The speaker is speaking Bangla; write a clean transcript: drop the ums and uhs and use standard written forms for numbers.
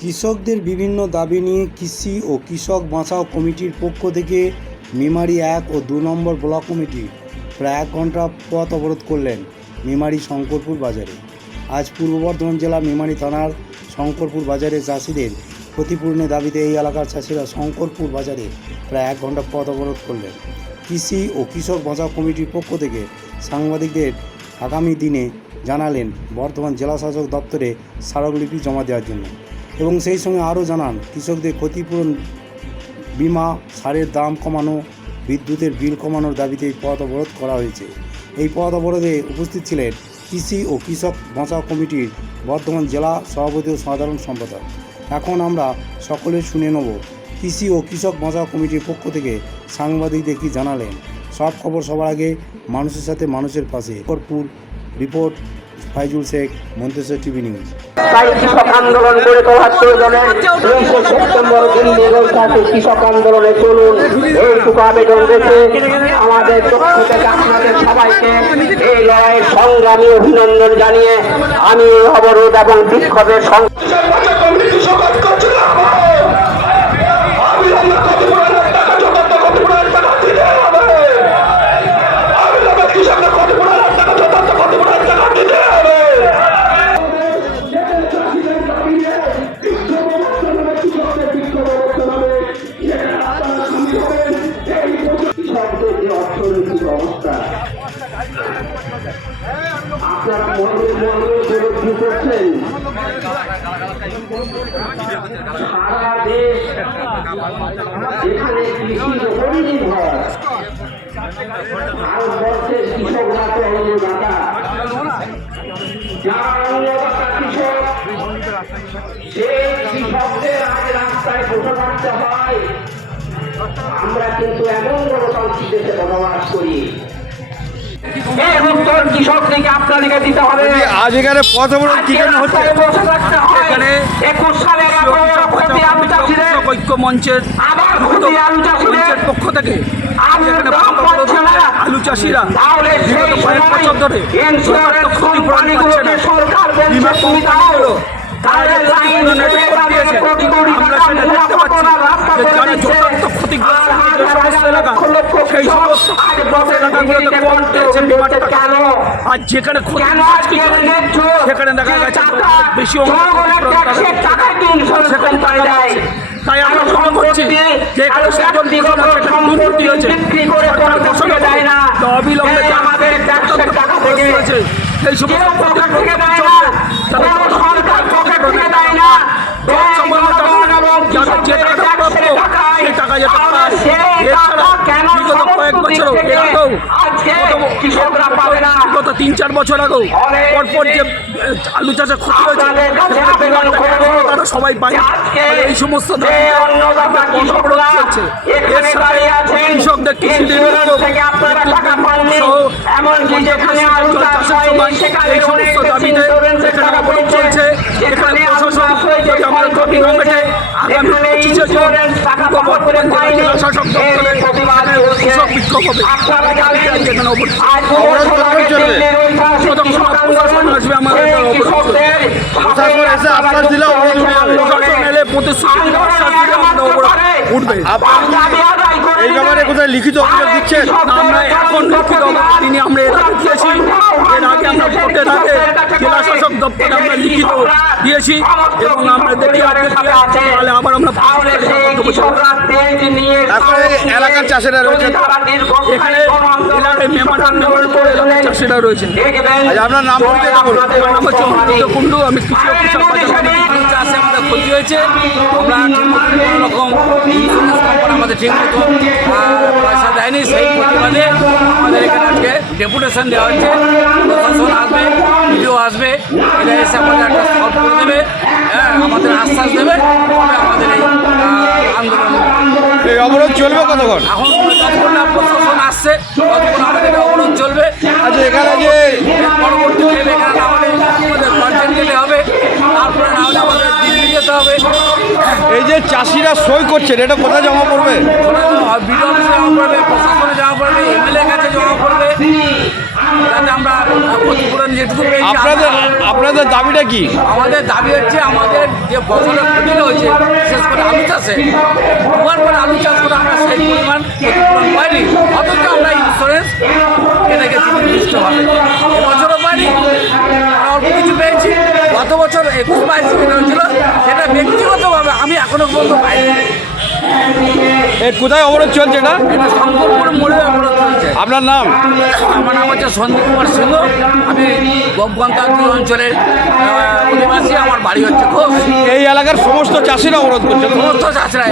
কৃষকদের বিভিন্ন দাবি নিয়ে কৃষি ও কৃষক বাঁচাও কমিটির পক্ষ থেকে মেমারি 1 ও 2 নম্বর ব্লক কমিটি প্রায় 1 ঘন্টা পথ অবরোধ করলেন মেমারি শঙ্করপুর বাজারে। আজ পূর্ব বর্ধমান জেলা মেমারি থানার শঙ্করপুর বাজারে চাষিদের ক্ষতিপূরণের দাবিতে এই এলাকার চাষিরা শঙ্করপুর বাজারে প্রায় 1 ঘন্টা পথ অবরোধ করলেন। কৃষি ও কৃষক বাঁচাও কমিটির পক্ষ থেকে সাংবাদিকদের আগামী দিনে জানালেন বর্ধমান জেলা শাসক দপ্তরে স্মারকলিপি জমা দেওয়ার জন্য এবং সেই সঙ্গে আরও জানান কৃষকদের ক্ষতিপূরণ, বিমা, সারের দাম কমানো, বিদ্যুতের বিল কমানোর দাবিতে এই পথ অবরোধ করা হয়েছে। এই পথ অবরোধে উপস্থিত ছিলেন কৃষি ও কৃষক বাঁচাও কমিটির বর্ধমান জেলা সভাপতি ও সাধারণ সম্পাদক। এখন আমরা সকলে শুনে নেব কৃষি ও কৃষক বাঁচাও কমিটির পক্ষ থেকে সাংবাদিকদের কী জানালেন। সব খবর সবার আগে, মানুষের সাথে মানুষের পাশে। Shankarpur report, Faizul Sheikh, Manteswar TV news. তাই কৃষক আন্দোলন করে তোলার প্রয়োজনে 23 সেপ্টেম্বর দিল্লি বৈঠকে কৃষক আন্দোলনে চলুন, এইটুকু আবেদন রেখে আমাদের পক্ষ থেকে আপনাদের সবাইকে এই লড়াইয়ের সংগ্রামী অভিনন্দন জানিয়ে আমি অবরোধ এবং বিক্ষোভের আপনারা উপলব্ধি করছেন সারা দেশ যেখানে কৃষির উপরই নির্ভর, ভারতবর্ষের কৃষকরা তো অন্নদাতা। যারা অন্নদাতা কৃষক, সেই কৃষকদের আজ রাস্তায় বসে থাকতে হয়। আমরা কিন্তু এমন গণতান্ত্রিক দেশে বসবাস করি, এর উত্তর কৃষকদেরকে আপনাদেরকে দিতে হবে। আজ এখানে পথ অবরোধ কি জন্য হচ্ছে? এখানে 21 সালের ঐক্য মঞ্চের পক্ষ থেকে আলু চাষিরা বিগত কয়েক বছর ধরে ক্ষতিপূরণ পাচ্ছে না, বিমা কোম্পানি হলো তাদের আমরা সেটা দেখতে পাচ্ছি যে যারা যথার্থ ক্ষতিগ্রস্ত সমস্ত এলাকা, সেই সমস্ত এলাকাগুলোতে কম পেয়েছে বিমাটা। আর যেখানে ক্ষতি সেখানে দেখা গেছে বেশি সেখানে টাকা পাচ্ছে। তাই আমরা মনে করছি যে এখানে দুর্নীতি হয়েছে, অবিলম্বে হয়েছে সেই সমস্ত গত 3-4 বছর আগেও পরপর যে আলু চাষে ক্ষতি হয়েছে তারা সবাই পায়। এই সমস্ত চলছে, কৃষকদের কৃষি এই সমস্ত দাবিতে এখানে অবরোধ চলছে। এখানে প্রশাসন যদি আমাদের ক্ষতি না মেটে আগামী 25 জুন বর্তমান জেলা শাসক দপ্তরে কৃষক বিক্ষোভ হবে। এখানে প্রশাসন আসবে, আমাদের এলে প্রতিশ্রুতি উঠবে। এই ব্যাপারে কোথায় লিখিত অভিযোগ দিচ্ছেন? আমরা এখন লিখিত তিনি আমরা এর আগে দিয়েছি, এর আগে আমরা ভোটের আগে জেলা শাসক দপ্তরে আমরা লিখিত দিয়েছি এবং আমরা দেখি তাহলে আবার আমরা এলাকার চাষিরা রয়েছেন, এখানে এলাকায় এলাকার চাষিরা রয়েছেন। আপনার নাম কুন্ডু, আমি কৃষি কৃষক চাষে আমাদের ক্ষতি হয়েছে। আমরা কোনো রকম আমাদের ঠিক মতো পয়সা দেয়নি, সেই প্রতিবাদে আমাদের এখানে আজকে ডেপুটেশন দেওয়া হচ্ছে। প্রশাসন আসবে, ভিডিও আসবে, এরা এসে আমাদের একটা সলভ করে দেবে, আমাদের আশ্বাস দেবে, আমাদের এই আন্দোলন এই অবরোধ চলবে কতক্ষণ? এখন যতক্ষণ না প্রশাসন আসছে ততক্ষণ আমাদের অবরোধ চলবে। আচ্ছা, এখানে যে পরবর্তী এখানে আমাদের কন্টেন্ট দিতে হবে, তারপরে না হলে আমাদের দিল্লি যেতে হবে। এই যে চাষিরা সই করছেন, এটা কোথায় জমা পড়বে? বিডিও অফিসে জমা পড়বে, প্রশাসনে জমা পড়বে, এমএলএ কাছে জমা পড়বে, যাতে আমরা ক্ষতিপূরণ যেটুকু আপনাদের দাবিটা কি? আমাদের দাবি হচ্ছে আমাদের যে ফসলের ক্ষতিটা হয়েছে বিশেষ করে আলু চাষে হওয়ার পরে আলু চাষ করে আমরা সেই পরিমাণ ক্ষতিপূরণ পাইনি, অথচ আমরা ইন্স্যুরেন্স কেটে গেছি নির্দিষ্টভাবে। এবছরও পাইনি, অল্প কিছু পেয়েছি। গত বছর 21-22 কেটে হয়েছিল, সেটা ব্যক্তিগতভাবে আমি এখনো পর্যন্ত পাইনি। কোথায় অবরোধ চলছে এটা? এটা শঙ্করপুর মোড়ে অবরোধ চলছে। আপনার নাম? আমার নাম হচ্ছে সন্দীপ কুমার সিংহ, আমি গঙ্গাপুর অঞ্চলের অধিবাসী, আমার বাড়ি হচ্ছে ঘোষ। এই এলাকার সমস্ত চাষিরা অবরোধ করছে? সমস্ত চাষিরা